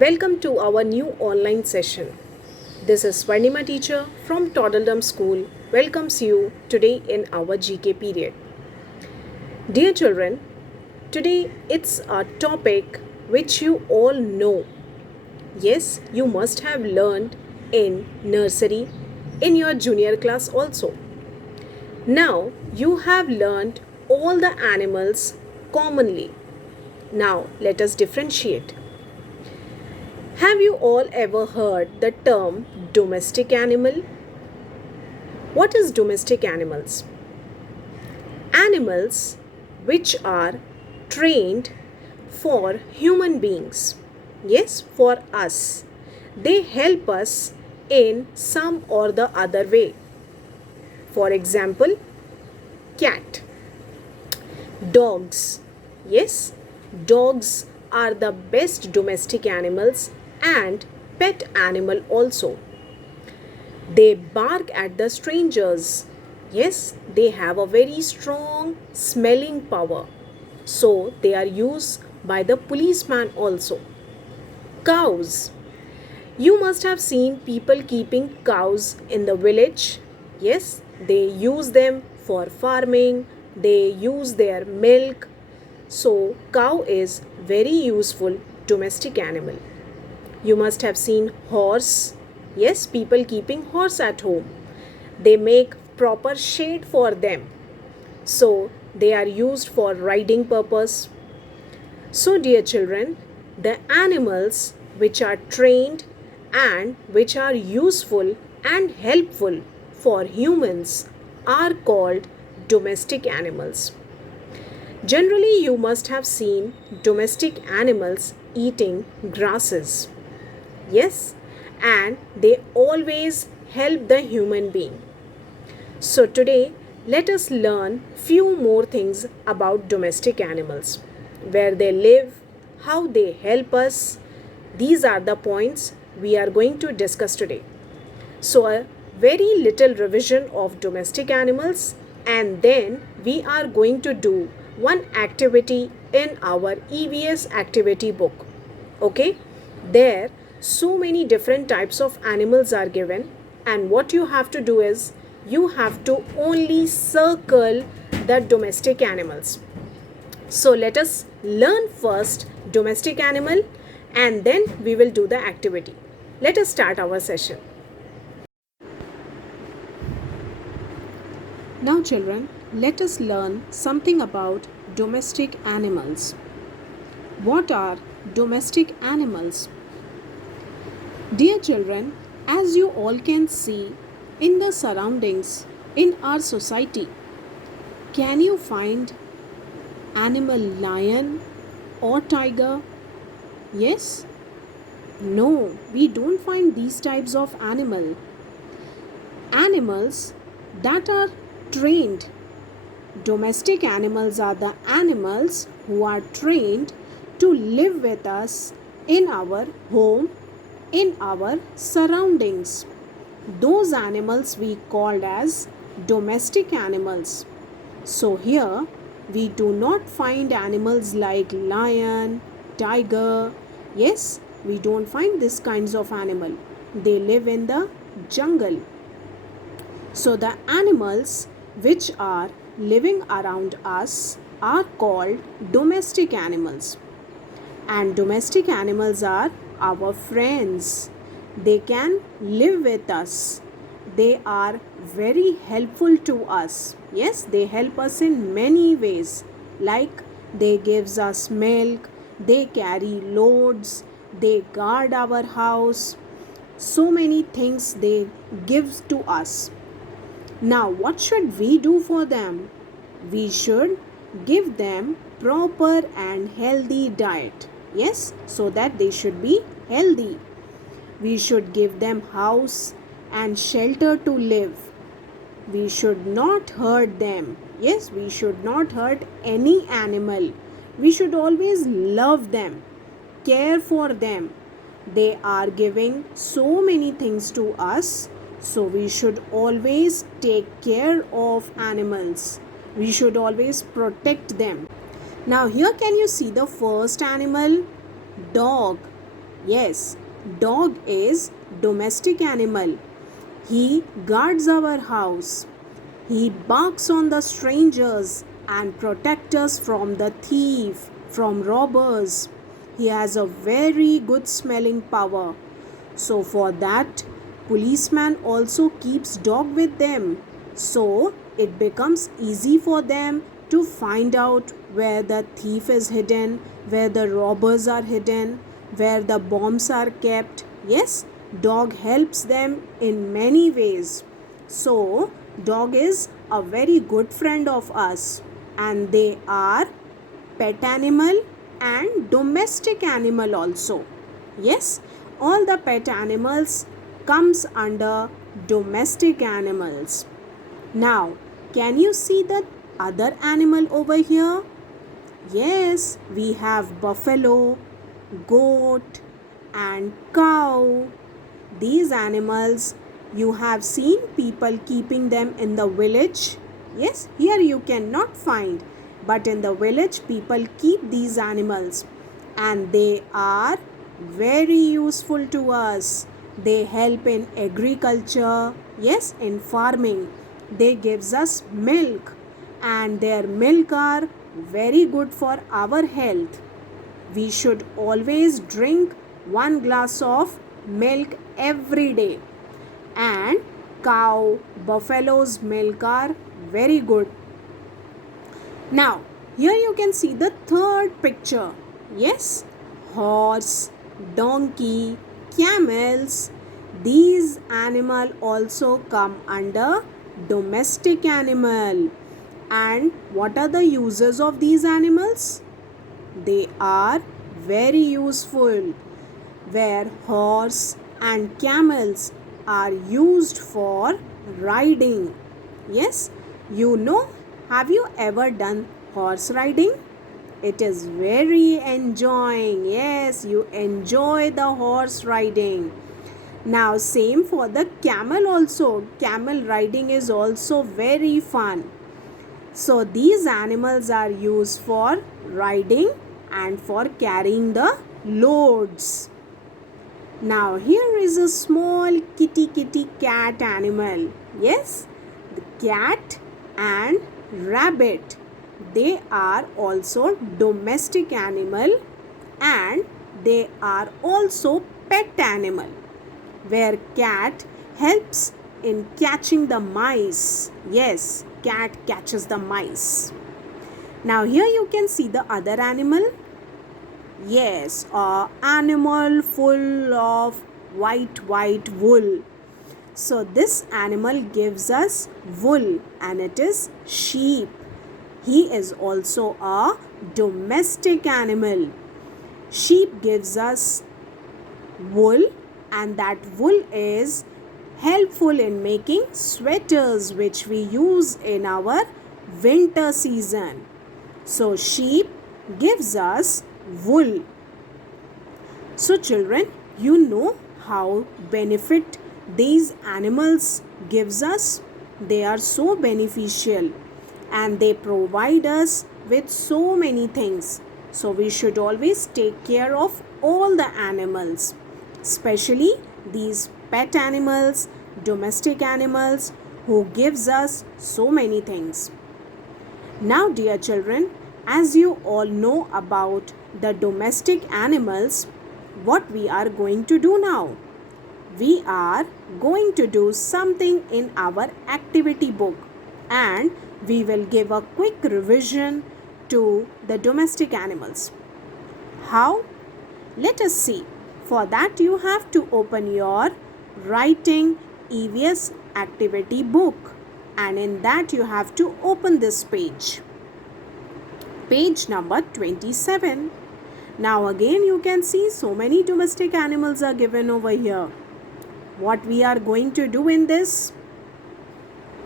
Welcome to our new online session. This is Swarnima teacher from Toddledom School welcomes you today in our GK period. Dear children, today it's a topic which you all know. Yes, you must have learned in nursery, in your junior class also. Now you have learned all the animals commonly. Now let us differentiate. Have you all ever heard the term domestic animal? What is domestic animals? Animals which are trained for human beings. Yes, for us. They help us in some or the other way. For example, cat, dogs. Yes, dogs are the best domestic animals and pet animal also. They bark at the strangers. Yes, they have a very strong smelling power. So they are used by the policeman also. Cows. You must have seen people keeping cows in the village. Yes, they use them for farming. They use their milk. So cow is very useful domestic animal. You must have seen horse. Yes, people keeping horse at home. They make proper shade for them. So they are used for riding purpose. So dear children, the animals which are trained and which are useful and helpful for humans are called domestic animals. Generally, you must have seen domestic animals eating grasses. Yes, and they always help the human being. So today, let us learn few more things about domestic animals. Where they live, how they help us. These are the points we are going to discuss today. So a very little revision of domestic animals, and then we are going to do one activity in our EVS activity book. Okay? There so many different types of animals are given, and what you have to do is you have to only circle the domestic animals. So let us learn first domestic animal and then we will do the activity. Let us start our session. Now children, let us learn something about domestic animals. What are domestic animals? Dear children, as you all can see in the surroundings in our society, can you find animal lion or tiger? Yes? No, we don't find these types of animal. Animals that are trained. Domestic animals are the animals who are trained to live with us in our home, in our surroundings. Those animals we called as domestic animals. So here we do not find animals like lion, tiger. Yes, we don't find these kinds of animal. They live in the jungle. So the animals which are living around us are called domestic animals. And domestic animals are our friends. They can live with us. They are very helpful to us. Yes, they help us in many ways. Like they gives us milk, they carry loads, they guard our house. So many things they give to us. Now, what should we do for them? We should give them proper and healthy diet. Yes, so that they should be healthy. We should give them house and shelter to live. We should not hurt them. Yes, we should not hurt any animal. We should always love them, care for them. They are giving so many things to us. So we should always take care of animals. We should always protect them. Now here can you see the first animal? Dog. Yes, dog is domestic animal. He guards our house. He barks on the strangers and protects us from the thief, from robbers. He has a very good smelling power. So for that, policeman also keeps dog with them. So it becomes easy for them to find out where the thief is hidden, where the robbers are hidden, where the bombs are kept. Yes, dog helps them in many ways. So dog is a very good friend of us, and they are pet animal and domestic animal also. Yes, all the pet animals comes under domestic animals. Now, can you see the other animal over here? Yes, we have buffalo, goat and cow. These animals, you have seen people keeping them in the village. Yes, here you cannot find, but in the village people keep these animals, and they are very useful to us. They help in agriculture, yes, in farming. They gives us milk, and their milk are very good for our health. We should always drink 1 glass of milk every day. And cow, buffalo's milk are very good. Now, here you can see the third picture. Yes, horse, donkey, camels. These animal also come under domestic animal. And what are the uses of these animals? They are very useful, where horse and camels are used for riding. Yes, you know, have you ever done horse riding? It is very enjoying. Yes, you enjoy the horse riding. Now, same for the camel also. Camel riding is also very fun. So, these animals are used for riding and for carrying the loads. Now, here is a small kitty cat animal. Yes, the cat and rabbit. They are also domestic animal, and they are also pet animal, where cat helps in catching the mice. Yes, cat catches the mice. Now here you can see the other animal. Yes, a animal full of white wool. So this animal gives us wool, and it is sheep. He is also a domestic animal. Sheep gives us wool, and that wool is helpful in making sweaters which we use in our winter season. So sheep gives us wool. So children, you know how benefit these animals gives us. They are so beneficial, and they provide us with so many things. So we should always take care of all the animals, especially these pet animals, domestic animals who gives us so many things. Now dear children, as you all know about the domestic animals, what we are going to do now? We are going to do something in our activity book, and we will give a quick revision to the domestic animals. How? Let us see. For that you have to open your writing EVS activity book, and in that you have to open this page. Page number 27. Now again you can see so many domestic animals are given over here. What we are going to do in this?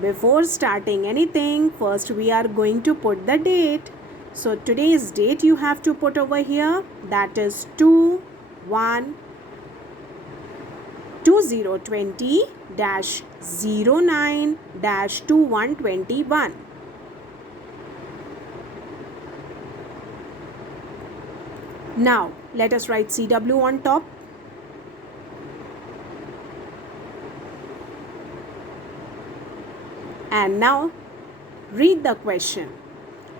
Before starting anything, first we are going to put the date. So today's date you have to put over here, that is 2/1/2020-09-2121. Now let us write CW on top. And now read the question.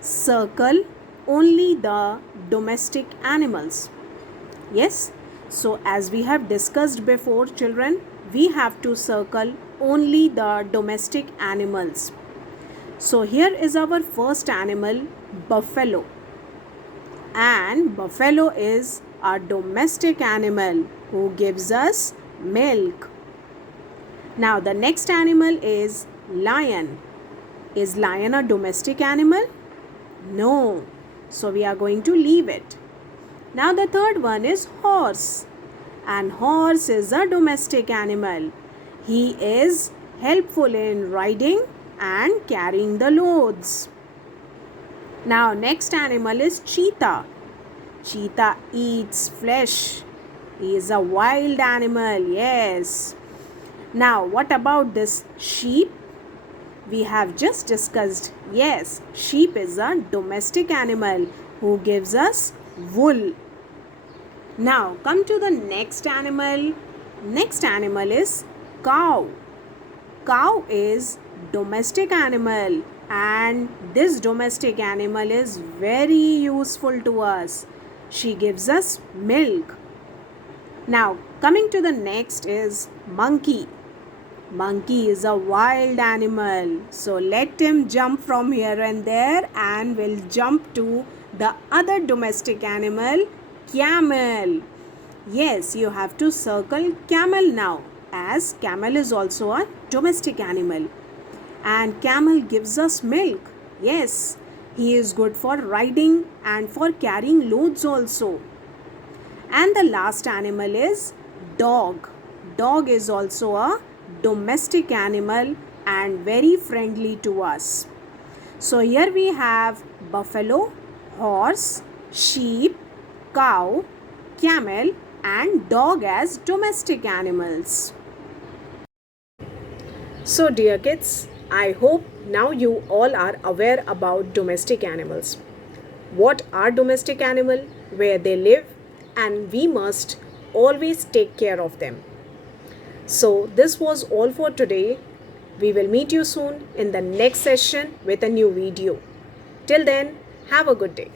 Circle only the domestic animals. Yes, so as we have discussed before, children, we have to circle only the domestic animals. So here is our first animal, buffalo. And buffalo is a domestic animal who gives us milk. Now the next animal is lion. Is lion a domestic animal? No. So we are going to leave it. Now the third one is horse. And horse is a domestic animal. He is helpful in riding and carrying the loads. Now next animal is cheetah. Cheetah eats flesh. He is a wild animal. Yes. Now what about this sheep? We have just discussed. Yes, sheep is a domestic animal who gives us wool. Now come to the next animal. Next animal is cow. Cow is domestic animal, and this domestic animal is very useful to us. She gives us milk. Now coming to the next is monkey. Monkey is a wild animal. So let him jump from here and there, and we'll jump to the other domestic animal, camel. Yes, you have to circle camel now, as camel is also a domestic animal. And camel gives us milk. Yes, he is good for riding and for carrying loads also. And the last animal is dog. Dog is also a domestic animal and very friendly to us. So here we have buffalo, horse, sheep, cow, camel and dog as domestic animals. So dear kids, I hope now you all are aware about domestic animals. What are domestic animals, where they live, and we must always take care of them. So this was all for today. We will meet you soon in the next session with a new video. Till then, have a good day.